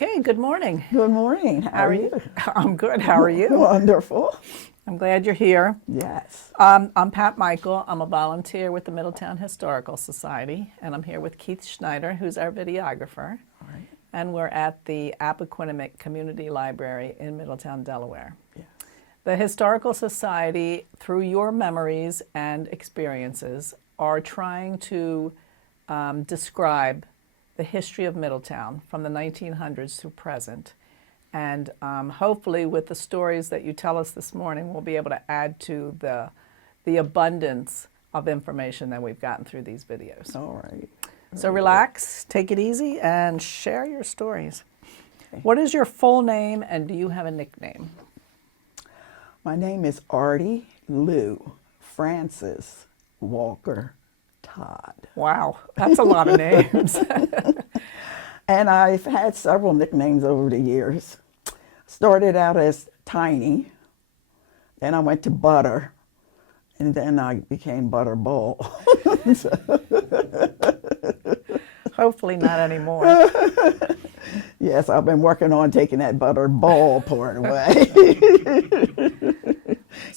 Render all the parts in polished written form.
Okay, good morning. Good morning. How are you? I'm good. How are you? Wonderful. I'm glad you're here. Yes. I'm Pat Michael. I'm a volunteer with the Middletown Historical Society, and I'm here with Keith Schneider, who's our videographer. All right. And we're at the Appaquiddick Community Library in Middletown, Delaware. Yeah. The Historical Society, through your memories and experiences, are trying to describe the history of Middletown from the 1900s to present. And hopefully with the stories that you tell us this morning, we'll be able to add to the abundance of information that we've gotten through these videos. All right. So relax, take it easy, and share your stories. Okay. What is your full name, and do you have a nickname? My name is Ardie Lou Francis Walker Todd. Wow, that's a lot of names. And I've had several nicknames over the years. Started out as Tiny, then I went to Butter, and then I became Butterball. Hopefully not anymore. Yes, I've been working on taking that Butterball part away.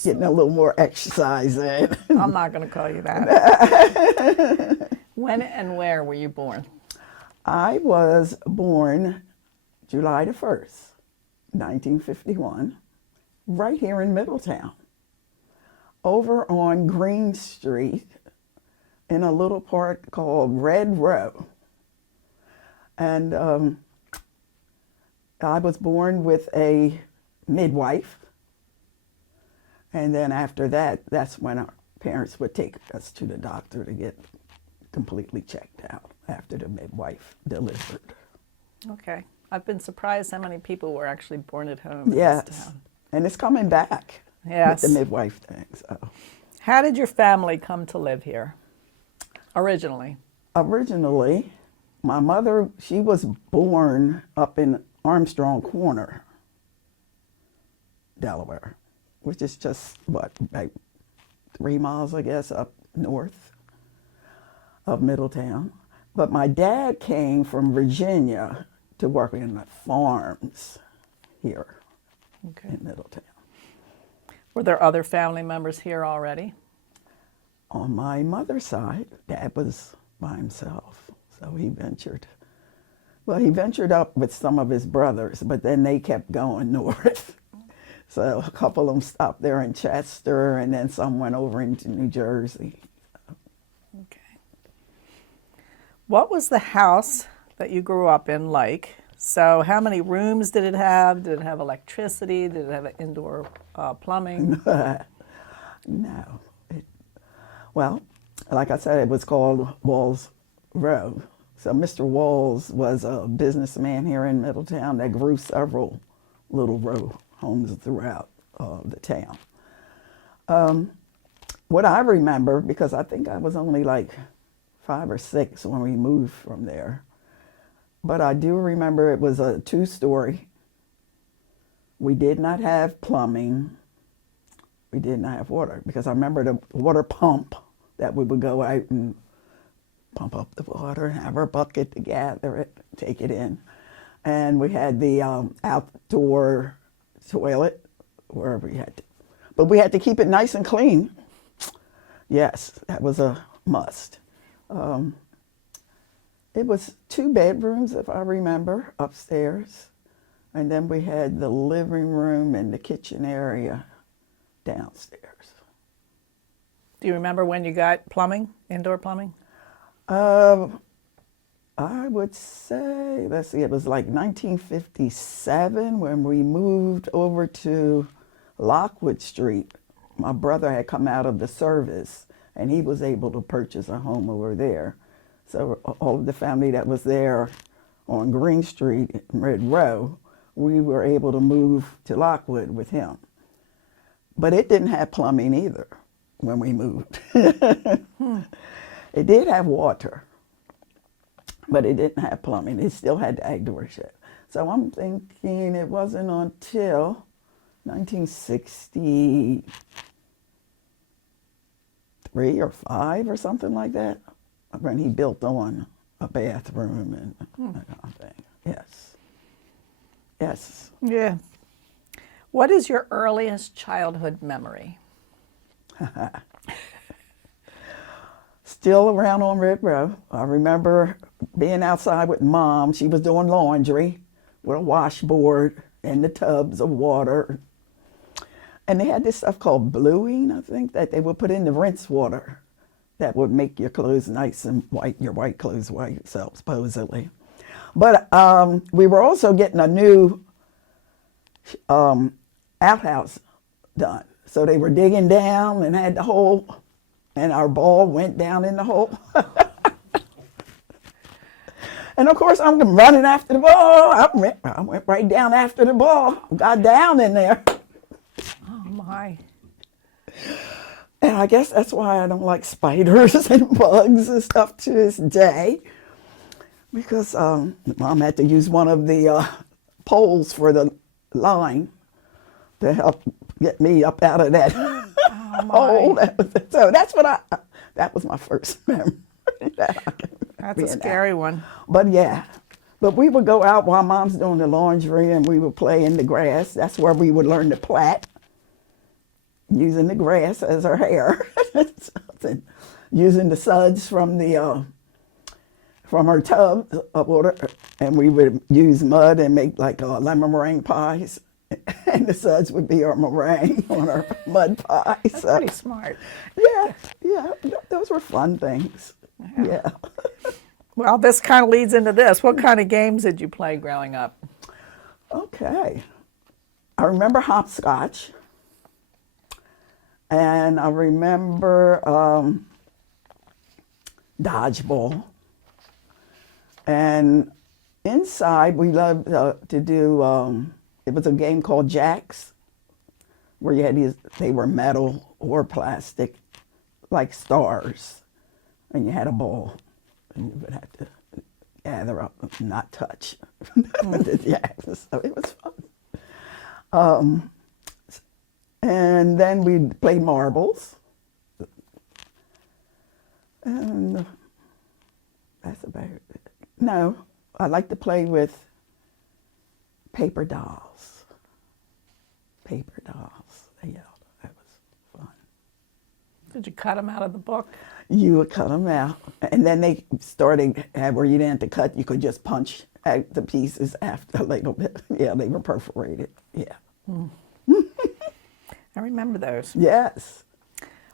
Getting a little more exercise in. I'm not going to call you that. When and where were you born? I was born July the 1st, 1951, right here in Middletown, over on Green Street in a little part called Red Row. And I was born with a midwife. And then after that, that's when our parents would take us to the doctor to get completely checked out after the midwife delivered. Okay. I've been surprised how many people were actually born at home in Yes. this town. And it's coming back Yes. with the midwife thing. So. How did your family come to live here originally? Originally, my mother, she was born up in Armstrong Corner, Delaware, which is just, what, like 3 miles, I guess, up north of Middletown. But my dad came from Virginia to work in the farms here in Middletown. Were there other family members here already? On my mother's side, Dad was by himself, so he ventured up with some of his brothers, but then they kept going north. So a couple of them stopped there in Chester, and then some went over into New Jersey. Okay. What was the house that you grew up in like? So how many rooms did it have? Did it have electricity? Did it have indoor plumbing? No. Well, like I said, it was called Walls Row. So Mr. Walls was a businessman here in Middletown that grew several little row homes throughout the town. What I remember, because I think I was only like 5 or 6 when we moved from there, but I do remember it was a 2-story. We did not have plumbing. We did not have water, because I remember the water pump that we would go out and pump up the water and have our bucket to gather it, take it in. And we had the outdoor toilet where we had to, but we had to keep it nice and clean. Yes, that was a must. It was 2 bedrooms, if I remember, upstairs. And then we had the living room and the kitchen area downstairs. Do you remember when you got plumbing, indoor plumbing? I would say, let's see, it was like 1957 when we moved over to Lockwood Street. My brother had come out of the service, and he was able to purchase a home over there. So all of the family that was there on Green Street in Red Row, we were able to move to Lockwood with him. But it didn't have plumbing either when we moved. It did have water, but it didn't have plumbing. It still had the outdoor shed. So I'm thinking it wasn't until 1963 or 5 or something like that when he built on a bathroom and that kind of thing. Yes. Yes. Yeah. What is your earliest childhood memory? Still around on Red Row. I remember being outside with Mom. She was doing laundry with a washboard and the tubs of water. And they had this stuff called bluing, I think, that they would put in the rinse water that would make your clothes nice and white, your white clothes white, so supposedly. But we were also getting a new outhouse done. So they were digging down and had the hole, and our ball went down in the hole. And of course, I'm running after the ball. I went right down after the ball, got down in there. Oh, my. And I guess that's why I don't like spiders and bugs and stuff to this day. Because Mom had to use one of the poles for the line to help get me up out of that hole. So that was my first memory. That's a scary one. But yeah, but we would go out while Mom's doing the laundry and we would play in the grass. That's where we would learn to plait, using the grass as our hair. Using the suds from our tub of water, and we would use mud and make like lemon meringue pies, and the suds would be our meringue on our mud pies. That's pretty smart. Yeah, those were fun things. Yeah. Well, this kind of leads into this. What kind of games did you play growing up? Okay. I remember hopscotch, and I remember dodgeball. And inside, we loved to do, it was a game called Jacks, where you had they were metal or plastic, like stars. And you had a ball, and you would have to gather up and not touch the Jacks. So it was fun. And then we'd play marbles. And that's about it. No, I like to play with paper dolls. Paper dolls. Yeah, that was fun. Did you cut them out of the book? You would cut them out. And then they started where you didn't have to cut. You could just punch out the pieces after a little bit. Yeah, they were perforated. Yeah. I remember those. Yes.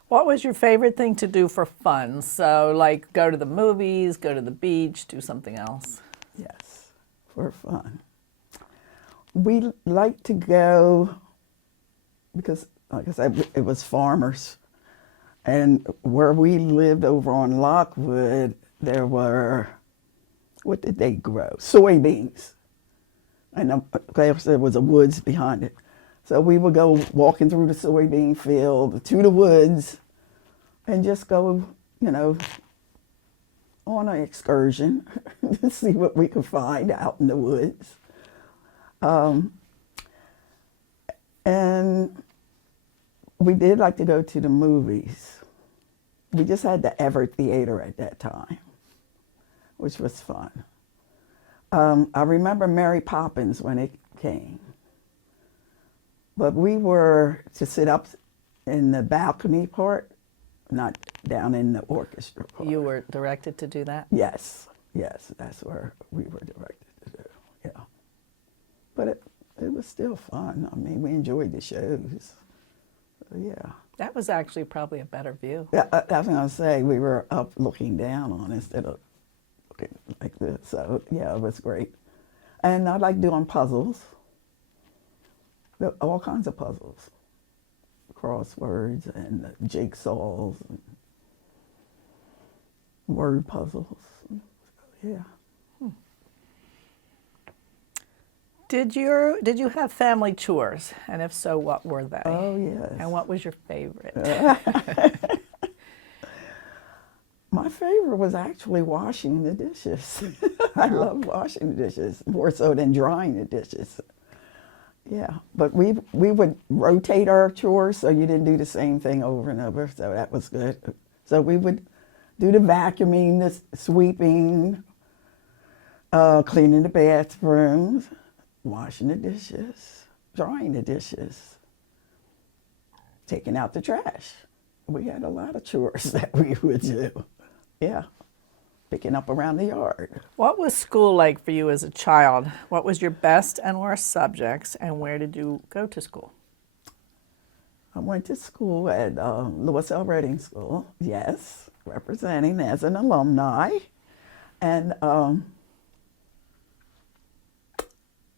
What was your favorite thing to do for fun? So, like, go to the movies, go to the beach, do something else? Yes, for fun. We like to go, because, like I said, it was farmers. And where we lived over on Lockwood, there were, what did they grow? Soybeans. And of course, there was a woods behind it. So we would go walking through the soybean field to the woods and just go, on an excursion to see what we could find out in the woods. And we did like to go to the movies. We just had the Everett Theater at that time, which was fun. I remember Mary Poppins when it came. But we were to sit up in the balcony part, not down in the orchestra part. You were directed to do that? Yes, that's where we were directed to do, yeah. But it was still fun. I mean, we enjoyed the shows, yeah. That was actually probably a better view. Yeah, I was going to say, we were up looking down on instead of looking like this. So, yeah, it was great. And I like doing puzzles. All kinds of puzzles, crosswords and jigsaws and word puzzles. Yeah. Did you have family chores? And if so, what were they? Oh, yes. And what was your favorite? My favorite was actually washing the dishes. I love washing the dishes, more so than drying the dishes. Yeah, but we would rotate our chores so you didn't do the same thing over and over, so that was good. So we would do the vacuuming, the sweeping, cleaning the bathrooms, washing the dishes, drying the dishes, taking out the trash. We had a lot of chores that we would do. Yeah, picking up around the yard. What was school like for you as a child? What was your best and worst subjects, and where did you go to school? I went to school at Lewis L. Reading School, yes, representing as an alumni. And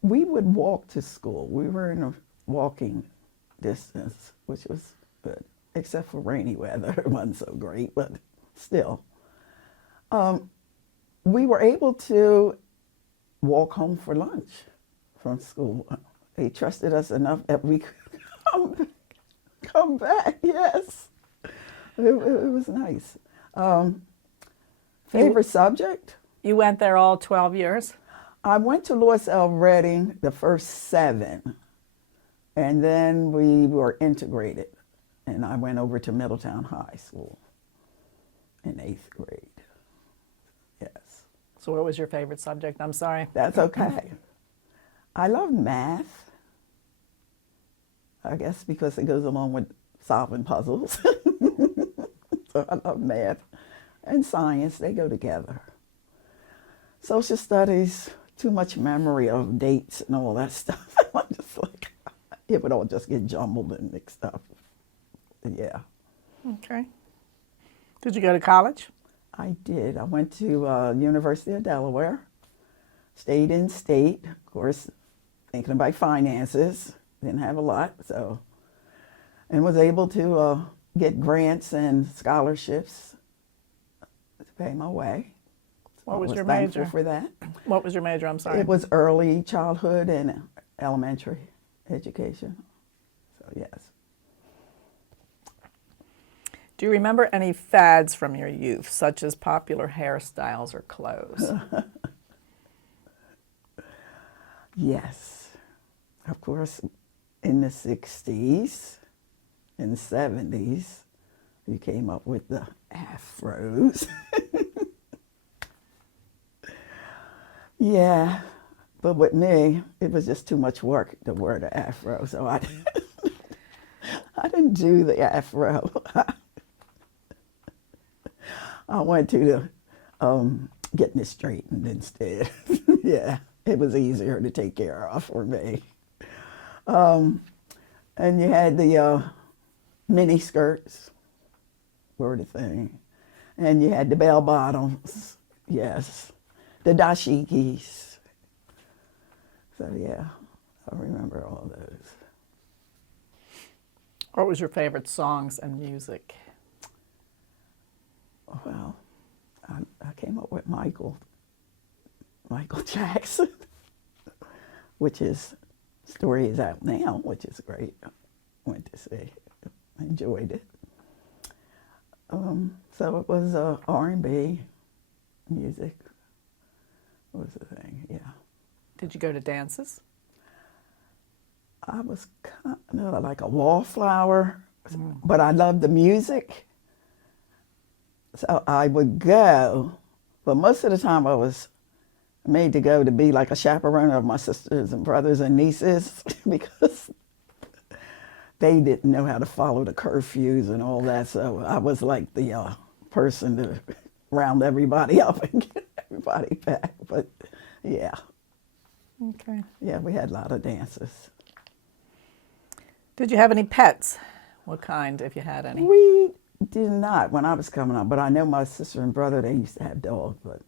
we would walk to school. We were in a walking distance, which was good, except for rainy weather. It wasn't so great, but still. We were able to walk home for lunch from school. They trusted us enough that we could come back, yes. It was nice. Favorite subject? You went there all 12 years? I went to Lewis L. Reading the first 7, and then we were integrated, and I went over to Middletown High School in 8th grade. Yes. So what was your favorite subject? I'm sorry. That's okay. I love math, I guess because it goes along with solving puzzles. So I love math and science. They go together. Social studies, too much memory of dates and all that stuff. I'm just like, it would all just get jumbled and mixed up. Yeah. Okay. Did you go to college? I did. I went to University of Delaware, stayed in state, of course, thinking about finances, didn't have a lot, so, and was able to get grants and scholarships to pay my way. So What was I your thankful major? for that. What was your major? I'm sorry. It was early childhood and elementary education, so yes. Do you remember any fads from your youth, such as popular hairstyles or clothes? Yes, of course, in the 60s and 70s, we came up with the afros. Yeah, but with me, it was just too much work to wear the afro, so I didn't do the afro. I went to the getting it straightened instead. Yeah, it was easier to take care of for me. And you had the mini skirts were the thing. And you had the bell bottoms, yes. The dashikis. So yeah, I remember all those. What was your favorite songs and music? Well, I came up with Michael Jackson, which is, story is out now, which is great. Went to see, enjoyed it. So it was R&B music was the thing, yeah. Did you go to dances? I was kind of like a wallflower, but I loved the music. So I would go, but most of the time I was made to go to be like a chaperone of my sisters and brothers and nieces because they didn't know how to follow the curfews and all that. So I was like the person to round everybody up and get everybody back. But yeah. Okay. Yeah, we had a lot of dances. Did you have any pets? What kind, if you had any? We did not when I was coming up, but I know my sister and brother, they used to have dogs, but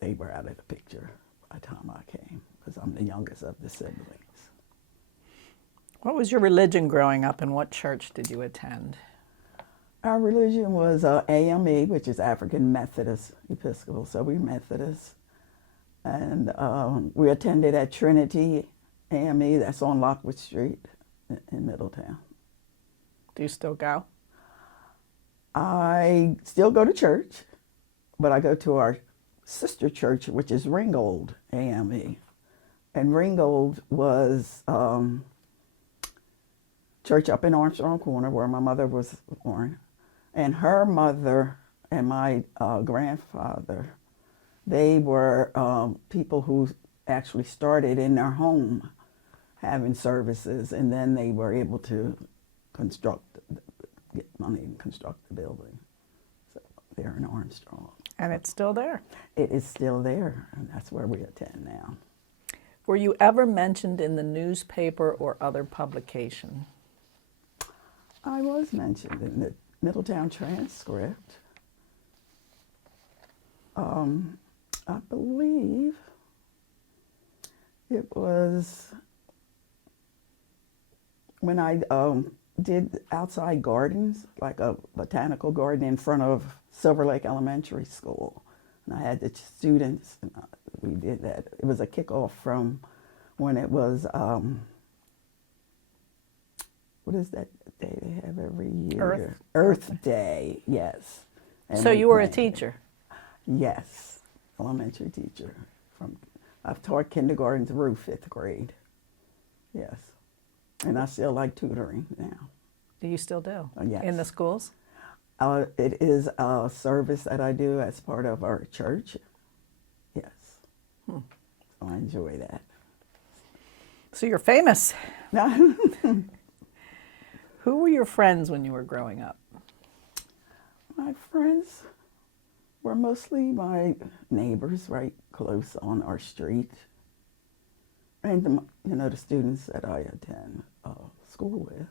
they were out of the picture by the time I came because I'm the youngest of the siblings. What was your religion growing up, and what church did you attend? Our religion was AME, which is African Methodist Episcopal, so we're Methodist. And we attended at Trinity AME, that's on Lockwood Street in Middletown. Do you still go? I still go to church, but I go to our sister church, which is Ringgold AME. And Ringgold was church up in Armstrong Corner where my mother was born. And her mother and my grandfather, they were people who actually started in their home having services, and then they were able to get money and construct the building. So they're in Armstrong. And it's still there. It is still there, and that's where we attend now. Were you ever mentioned in the newspaper or other publication? I was mentioned in the Middletown Transcript. I believe it was when I did outside gardens, like a botanical garden in front of Silver Lake Elementary School. And I had the students, and we did that. It was a kickoff from when it was, what is that day they have every year? Earth Day, yes. And So you were a teacher? Yes, elementary teacher. I've taught kindergarten through 5th grade, yes. And I still like tutoring now. Do you still do? Yes. In the schools? It is a service that I do as part of our church. Yes. So I enjoy that. So you're famous. My Who were your friends when you were growing up? friends were mostly my neighbors right close on our street. And the students that I attend school with.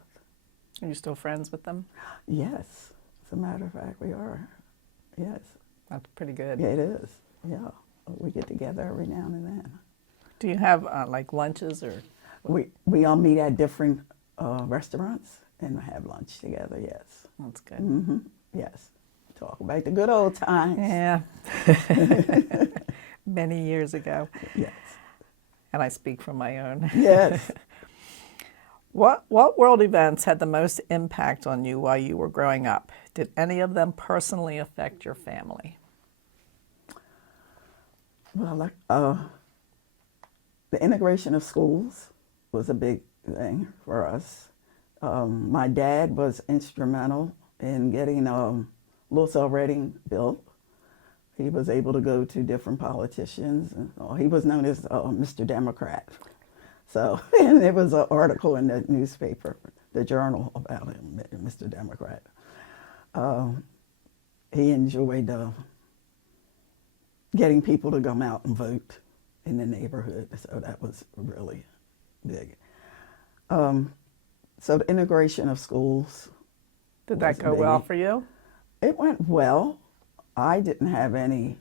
Are you still friends with them? Yes. As a matter of fact, we are. Yes. That's pretty good. It is. Yeah. We get together every now and then. Do you have like lunches or? We all meet at different restaurants and have lunch together, yes. That's good. Mm-hmm. Yes. Talk about the good old times. Yeah. Many years ago. Yes. And I speak from my own. Yes. What world events had the most impact on you while you were growing up? Did any of them personally affect your family? Well, the integration of schools was a big thing for us. My dad was instrumental in getting Lucille Redding built. He was able to go to different politicians. He was known as Mr. Democrat. So, and there was an article in the newspaper, the Journal, about him, Mr. Democrat. He enjoyed getting people to come out and vote in the neighborhood, so that was really big. So the integration of schools. Did that go well for you? It went well. I didn't have any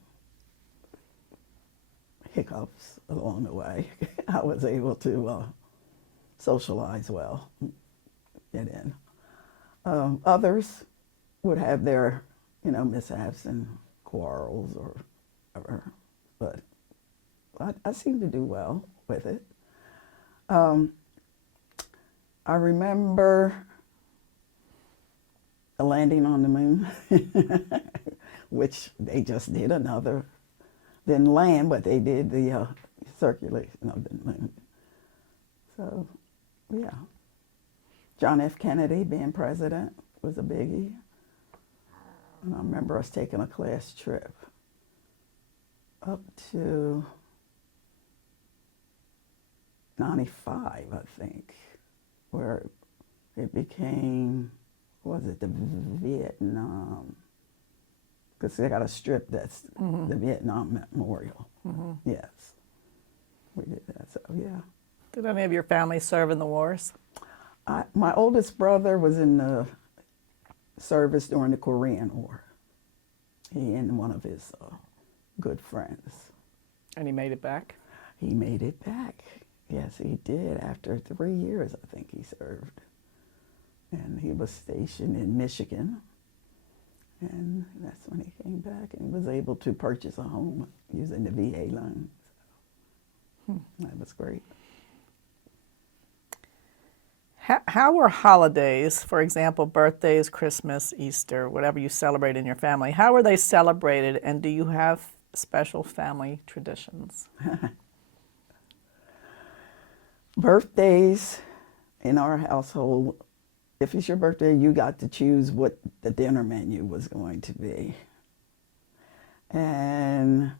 hiccups along the way. I was able to socialize well, get in. Others would have their, mishaps and quarrels or whatever, but I seemed to do well with it. I remember the landing on the moon, which they just did another. Didn't land, but they did the circulation of the moon. So, yeah. John F. Kennedy being president was a biggie. And I remember us taking a class trip up to 95, I think, where it became, what was it, the Vietnam, because they got a strip that's the Vietnam Memorial. Yes, we did that, so yeah. Did any of your family serve in the wars? My oldest brother was in the service during the Korean War. He and one of his good friends. And he made it back? He made it back. Yes, he did. After 3 years, I think he served. And he was stationed in Michigan. And that's when he came back and was able to purchase a home using the VA loan. So that was great. How were holidays, for example, birthdays, Christmas, Easter, whatever you celebrate in your family, how were they celebrated, and do you have special family traditions? Birthdays in our household, if it's your birthday, you got to choose what the dinner menu was going to be. And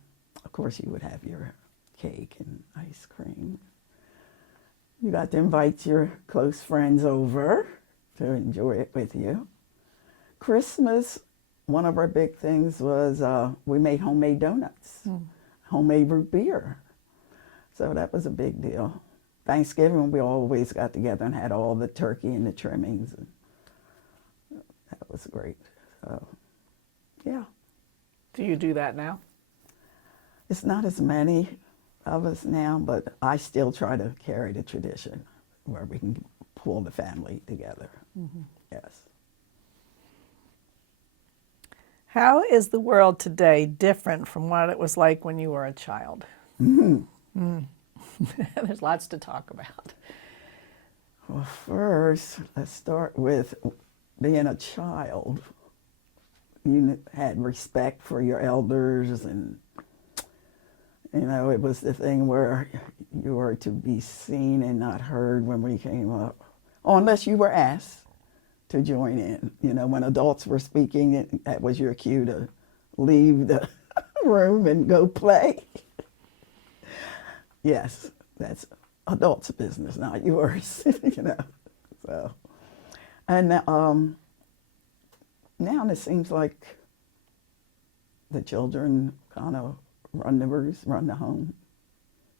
of course, you would have your cake and ice cream. You got to invite your close friends over to enjoy it with you. Christmas, one of our big things was we made homemade donuts, homemade root beer. So that was a big deal. Thanksgiving, we always got together and had all the turkey and the trimmings. And that was great. So, yeah. Do you do that now? It's not as many of us now, but I still try to carry the tradition where we can pull the family together. Yes. How is the world today different from what it was like when you were a child? There's lots to talk about. Well, first, let's start with being a child. You had respect for your elders, and you know, it was the thing where you were to be seen and not heard when we came up, unless you were asked to join in. You know, when adults were speaking, that was your cue to leave the room and go play. Yes, that's adults' business, not yours. You know, so and now it seems like the children kind of run the home.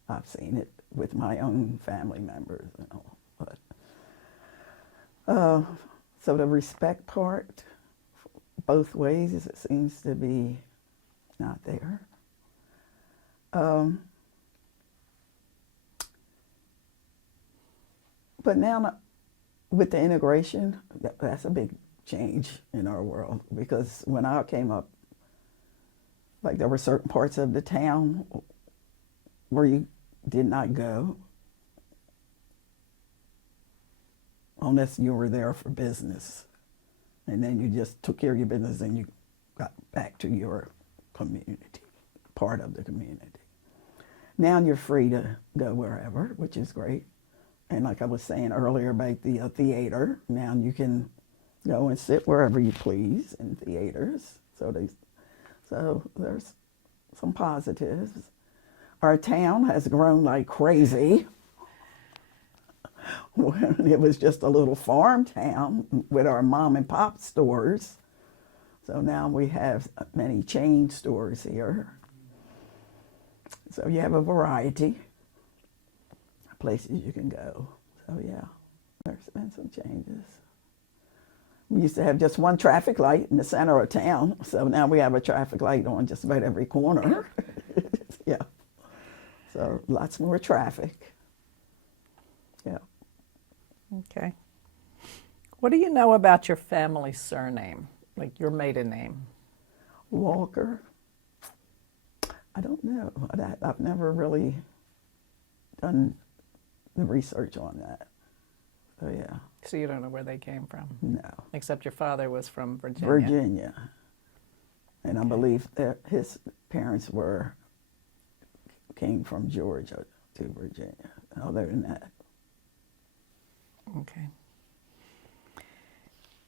I've seen it with my own family members, you know. But so the respect part, both ways, it seems to be not there. But now, with the integration, that's a big change in our world, because when I came up, like there were certain parts of the town where you did not go unless you were there for business. And then you just took care of your business and you got back to your community, part of the community. Now you're free to go wherever, which is great. And like I was saying earlier about the theater, now you can go and sit wherever you please in theaters. So there's some positives. Our town has grown like crazy. When it was just a little farm town with our mom and pop stores. So now we have many chain stores here. So you have a variety of places you can go. So yeah, there's been some changes. We used to have just one traffic light in the center of town, so now we have a traffic light on just about every corner. Yeah. So lots more traffic. Yeah. Okay. What do you know about your family surname, like your maiden name? Walker. I don't know. I've never really done the research on that. So yeah. So you don't know where they came from? No. Except your father was from Virginia. Virginia. And I believe that his parents came from Georgia to Virginia. Other than that. Okay.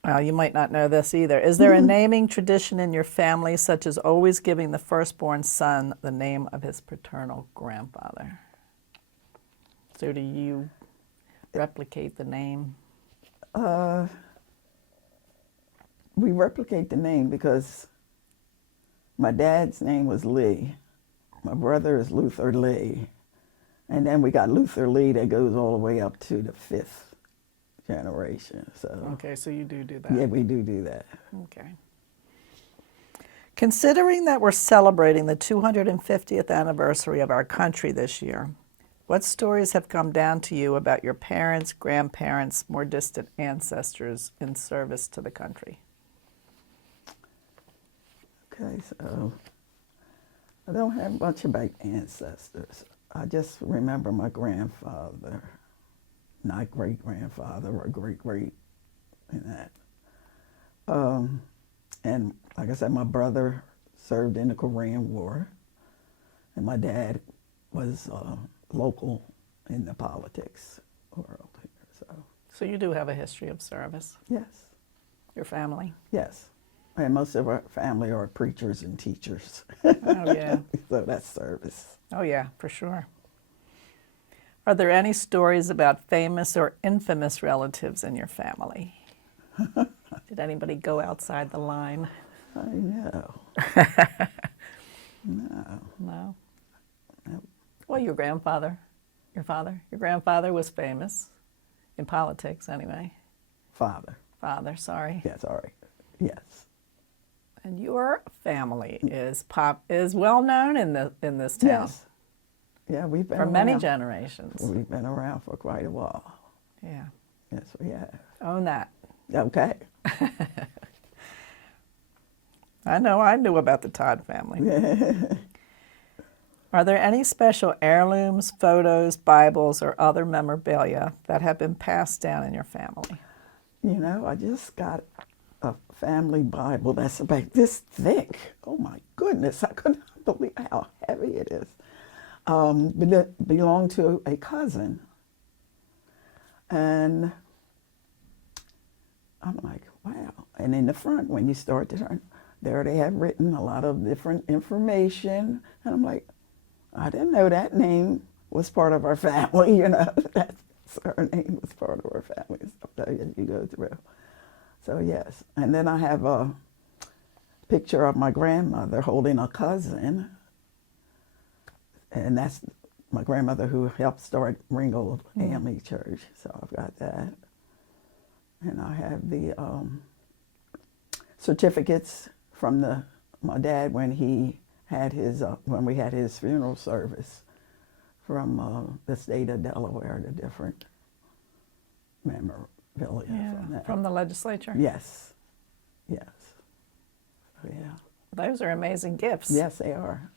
Well, you might not know this either. Is there a naming tradition in your family, such as always giving the firstborn son the name of his paternal grandfather? So do you replicate the name? We replicate the name because my dad's name was Lee. My brother is Luther Lee. And then we got Luther Lee that goes all the way up to the 5th generation. So Okay, so you do that. yeah, we do that. Okay. Considering that we're celebrating the 250th anniversary of our country this year, what stories have come down to you about your parents, grandparents, more distant ancestors in service to the country? Okay, so I don't have much about ancestors. I just remember my grandfather, not great-grandfather or great-great in that. And like I said, my brother served in the Korean War, and my dad was local in the politics world here. So you do have a history of service, Yes, your family? yes. And most of our family are preachers and teachers. Oh, yeah. So that's service. Oh, yeah, for sure. Are there any stories about famous or infamous relatives in your family? Did anybody go outside the line? I know. No. No? Nope. Well, your grandfather, your grandfather was famous in politics anyway. Father. Father, sorry. Yes, all right. Yes. And your family is well known in this town. Yes. Yeah, we've been For around. many generations. We've been around for quite a while. Yeah. Yes, we have. Own that. Okay. I knew about the Todd family. Are there any special heirlooms, photos, Bibles, or other memorabilia that have been passed down in your family? You know, I just got a family Bible that's about this thick. Oh my goodness, I could not believe how heavy it is. But it belonged to a cousin. And I'm like, wow. And in the front, when you start to turn, there they have written a lot of different information. And I'm like, I didn't know that name was part of our family, you know. That surname was part of our family and stuff that you go through. So yes. And then I have a picture of my grandmother holding a cousin. And that's my grandmother who helped start Ringgold AME Church. So I've got that. And I have the certificates from my dad when he had his when we had his funeral service from the state of Delaware, the different memorabilia from that. From the legislature? Yes. Yes. Oh, yeah. Those are amazing gifts. Yes, they are.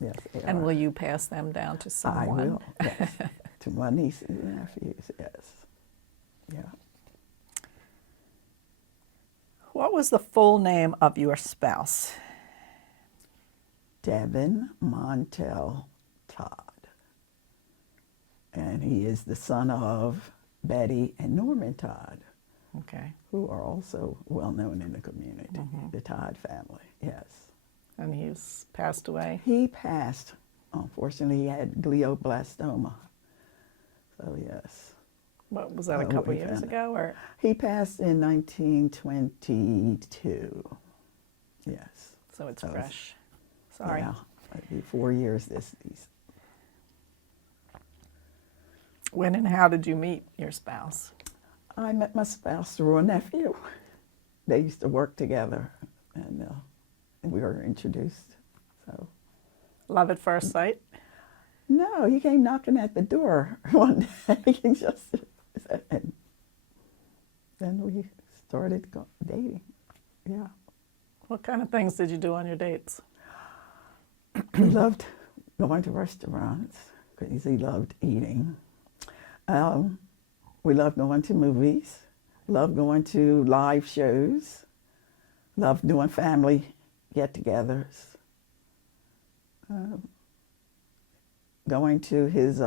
Yes, they And are. will you pass them down to someone? I will, yes. To my nieces and nephews, yes. Yeah. What was the full name of your spouse? Devin Montel Todd. And he is the son of Betty and Norman Todd, Okay. who are also well known in the community, the Todd family, yes. And he's passed away? He passed. Unfortunately, he had glioblastoma. So, yes. What was that, a Oh, couple we years found it. ago? Or He passed in 1922. Yes. so it's So it's- fresh. Sorry. Yeah, it'd be 4 years these. When and how did you meet your spouse? I met my spouse through a nephew. They used to work together, and we were introduced. So Love at first sight? no, he came knocking at the door one day. He just, and then we started dating. Yeah, What kind of things did you do on your dates? he loved going to restaurants because he loved eating. We loved going to movies. Loved going to live shows. Loved doing family get-togethers. Going to his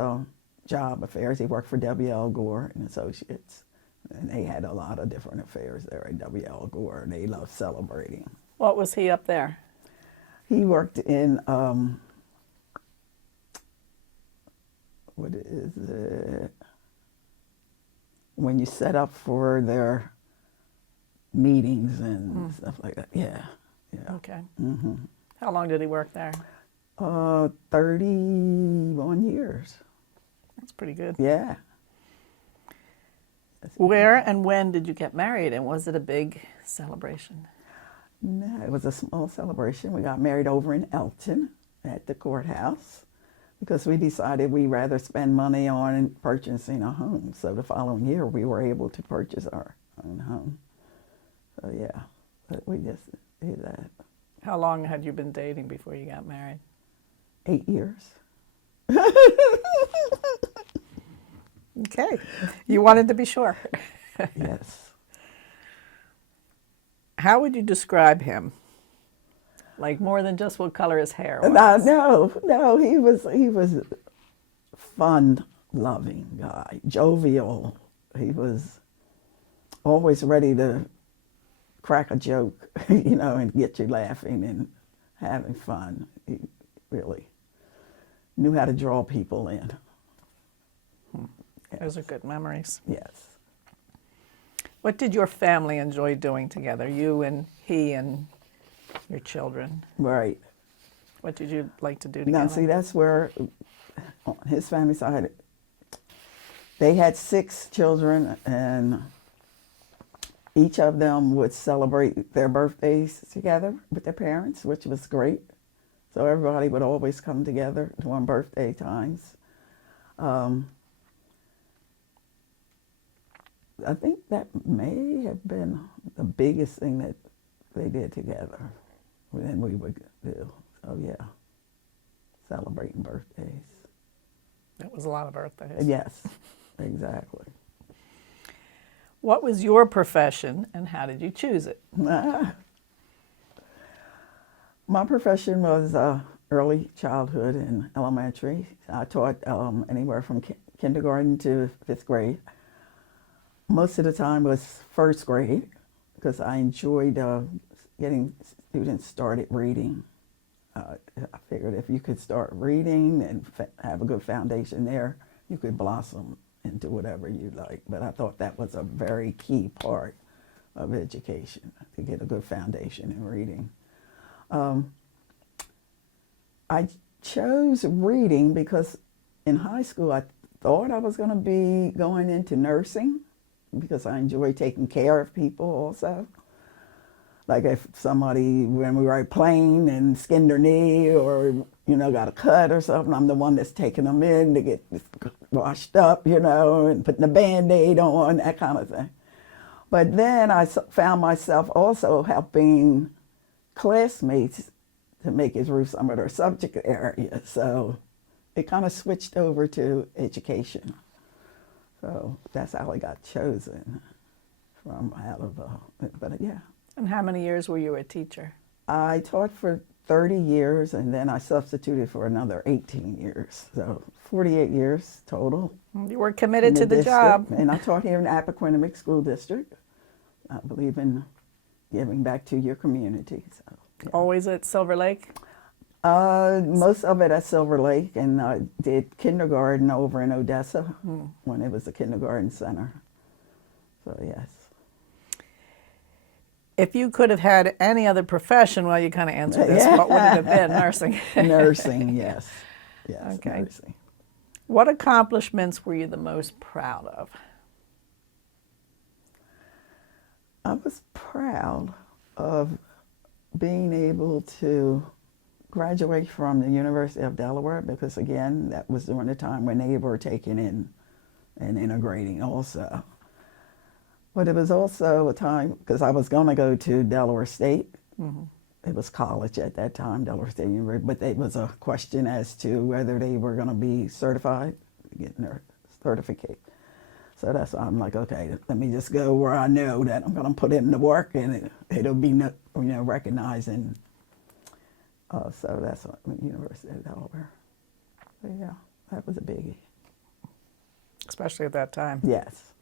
job affairs. He worked for W.L. Gore and Associates. And they had a lot of different affairs there at W.L. Gore. And they loved celebrating. What was he up there? He worked in, what is it? When you set up for their meetings and stuff like that. Yeah, yeah. Okay. How long did he work there? 31 years. That's pretty good. Yeah. Where and when did you get married, and was it a big celebration? No, it was a small celebration. We got married over in Elton at the courthouse because we decided we'd rather spend money on purchasing a home. So the following year, we were able to purchase our own home. So yeah, but we just did that. How long had you been dating before you got married? 8 years. Okay. You wanted to be sure. Yes. How would you describe him? Like more than just what color his hair was? No, he was fun-loving guy, jovial. He was always ready to crack a joke, you know, and get you laughing and having fun. He really knew how to draw people in. Yes. Those are good memories. Yes. What did your family enjoy doing together, you and he and your children? Right. What did you like to do together? Now, see, that's where, on his family side, they had 6 children, and each of them would celebrate their birthdays together with their parents, which was great. So everybody would always come together during birthday times. I think that may have been the biggest thing that they did together. Then we would do. So yeah, celebrating birthdays. It was a lot of birthdays. Yes, exactly. What was your profession and how did you choose it? My profession was early childhood and elementary. I taught anywhere from kindergarten to 5th grade. Most of the time was 1st grade because I enjoyed getting students started reading. I figured if you could start reading and have a good foundation there, you could blossom into whatever you like. But I thought that was a very key part of education, to get a good foundation in reading. I chose reading because in high school I thought I was going to be going into nursing because I enjoy taking care of people also. Like if somebody, when we were at plane and skinned their knee or, you know, got a cut or something, I'm the one that's taking them in to get washed up, you know, and putting a Band-Aid on, that kind of thing. But then I found myself also helping classmates to make it through some of their subject areas. So it kind of switched over to education. So that's how I got chosen from out of, but yeah. And how many years were you a teacher? I taught for 30 years and then I substituted for another 18 years. So 48 years total. You were committed to the district. job. And I taught here in the Appoquinimink School District. I believe in giving back to your community. So, yeah. Always at Silver Lake? Most of it at Silver Lake, and I did kindergarten over in Odessa when it was a kindergarten center. So yes. If you could have had any other profession, well, you kind of answered this. What would it have been? Nursing. Nursing, yes. Yes, Okay. nursing. What accomplishments were you the most proud of? I was proud of being able to graduate from the University of Delaware because, again, that was during the time when they were taking in and integrating also. But it was also a time, because I was going to go to Delaware State. It was college at that time, Delaware State University, but it was a question as to whether they were going to be certified, getting their certificate. So that's why I'm like, okay, let me just go where I know that I'm going to put in the work and it'll be, recognized. And so that's what, University of Delaware. So yeah, that was a biggie. Especially at that time. Yes.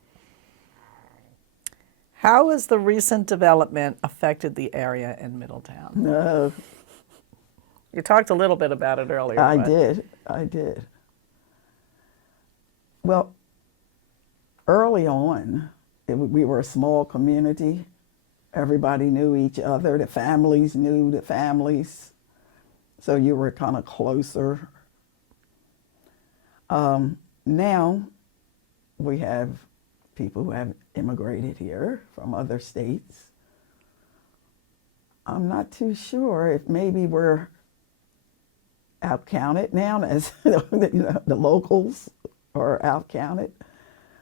How has the recent development affected the area in Middletown? No, You talked a little bit about it earlier. I but did. Well, early on, we were a small community. Everybody knew each other. The families knew the families. So you were kind of closer. Now we have people who have immigrated here from other states. I'm not too sure if maybe we're out-counted now as the locals are out-counted.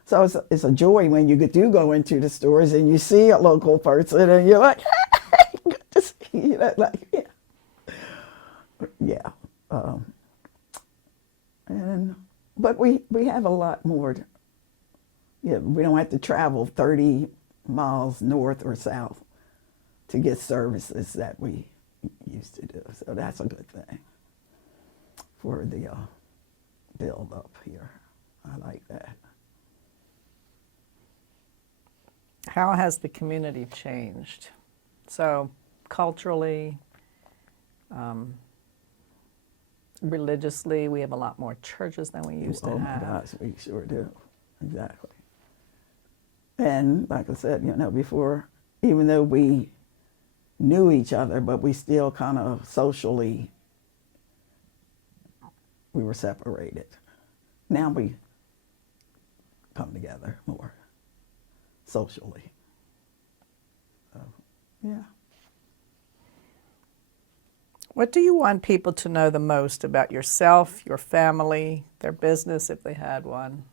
So it's a joy when you do go into the stores and you see a local person and you're like, hey, good to see you. Like, yeah. But we have a lot more. We don't have to travel 30 miles north or south to get services that we used to do. So that's a good thing for the build up here. I like that. How has the community changed? So culturally, religiously, we have a lot more churches than we used to Oh my have. gosh, we sure do. Exactly. And like I said, before, even though we knew each other, but we still kind of socially, we were separated. Now we come together more socially. So, yeah. What do you want people to know the most about yourself, your family, their business if they had one?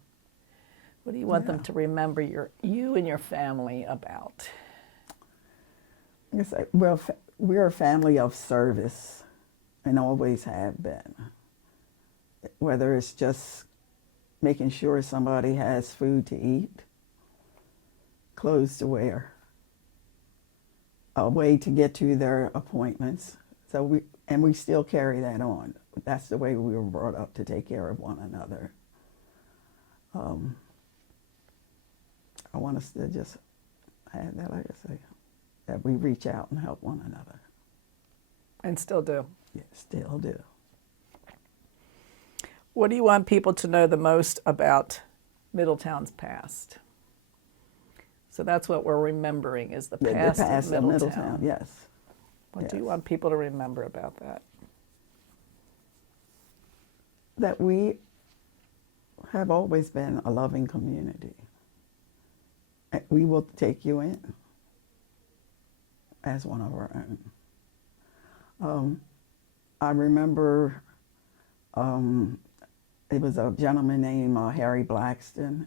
What do you want them to remember you and your family about? I guess, well, we're a family of service and always have been. Whether it's just making sure somebody has food to eat, clothes to wear, a way to get to their appointments. So we still carry that on. That's the way we were brought up, to take care of one another. I want us to just have that, like I say, that we reach out and help one another. And still do. Yeah, still do. What do you want people to know the most about Middletown's past? So that's what we're remembering, is the past, The past of Middletown. yes. What do you want people to remember about that? That we have always been a loving community. We will take you in as one of our own. I remember it was a gentleman named Harry Blackston.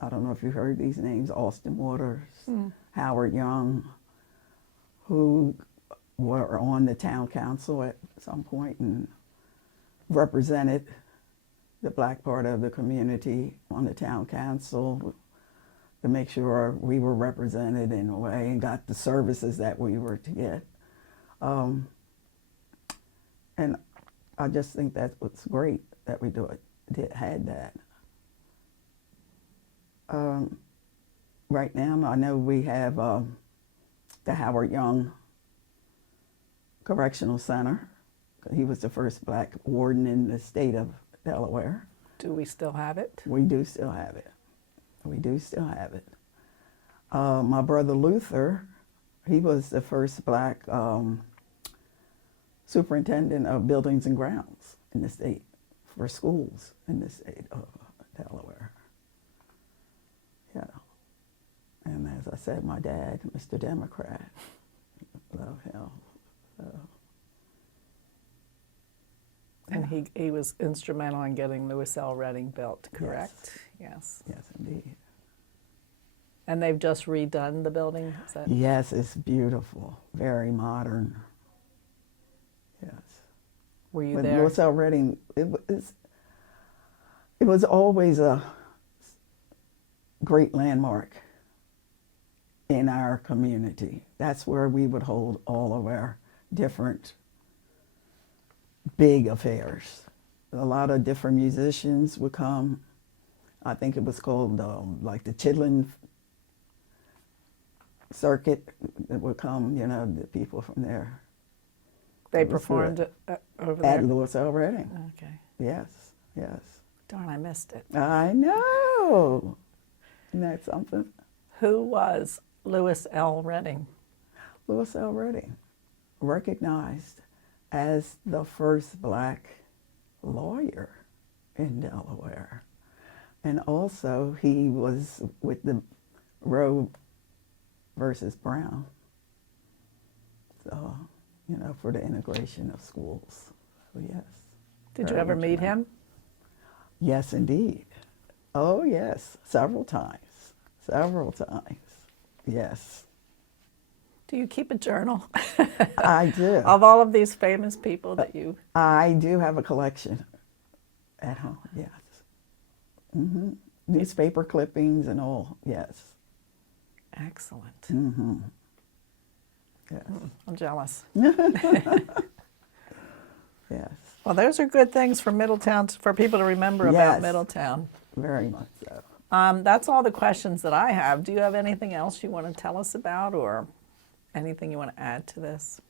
I don't know if you heard these names, Austin Waters, Howard Young, who were on the town council at some point and represented the black part of the community on the town council to make sure we were represented in a way and got the services that we were to get. And I just think that was great that we had that. Right now, I know we have the Howard Young Correctional Center. He was the first black warden in the state of Delaware. Do we still have it? We do still have it. We do still have it. My brother Luther, he was the first black superintendent of buildings and grounds in the state, for schools in the state of Delaware. Yeah. And as I said, my dad, Mr. Democrat, love him. So, And he was instrumental in getting Lewis L. Redding built, correct? Yes. yes, indeed. And they've just redone the building? Is that... Yes, it's beautiful, very modern. Yes. Were you But there? Lewis L. Redding, it was always a great landmark in our community. That's where we would hold all of our different big affairs. A lot of different musicians would come. I think it was called like the Chitlin Circuit that would come, the people from there. They It was performed good. over At there? Lewis L. Redding. Okay. Yes, yes. Darn, I missed it. I know. Isn't that something? Who was Lewis L. Redding? Lewis L. Redding, recognized as the first black lawyer in Delaware. And also he was with the Roe versus Brown. So, for the integration of schools. So yes. Did you very ever much meet so. him? Yes, indeed. Oh, yes. Several times. Several times. Yes. Do you keep a journal? I do. Of all of these famous people that you... I do have a collection at home, yes. Newspaper clippings and all, yes. Excellent. Yes. I'm jealous. Yes, Well, those are good things for Middletown, for people to remember about Yes. Middletown. very much so. That's all the questions that I have. Do you have anything else you want to tell us about, or anything you want to add to this?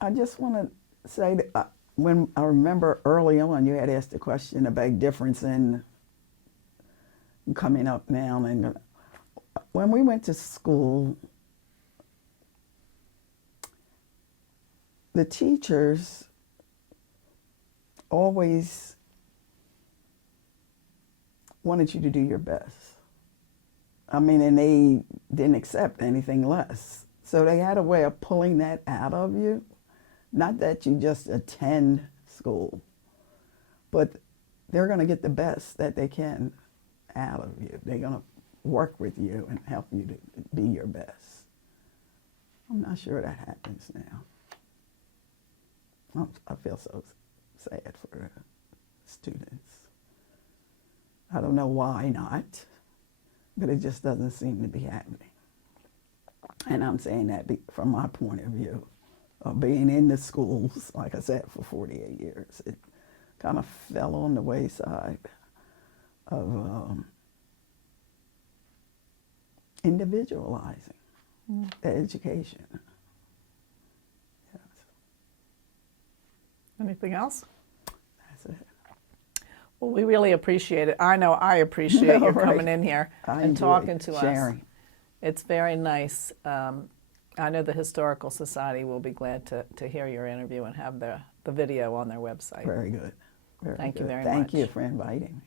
I just want to say that when I remember early on, you had asked the question about difference in coming up now. And when we went to school, the teachers always wanted you to do your best. I mean, and they didn't accept anything less. So they had a way of pulling that out of you. Not that you just attend school, but they're going to get the best that they can out of you. They're going to work with you and help you to be your best. I'm not sure that happens now. I feel so sad for the students. I don't know why not, but it just doesn't seem to be happening. And I'm saying that from my point of view of being in the schools, like I said, for 48 years. It kind of fell on the wayside of individualizing the education. Yes. Anything else? That's it. Well, we really appreciate it. I know I appreciate you Right. coming in here I and enjoy talking to us. sharing. It's very nice. I know the Historical Society will be glad to hear your interview and have the video on their website. Very good. Very Thank you good. very Thank much. you for inviting me.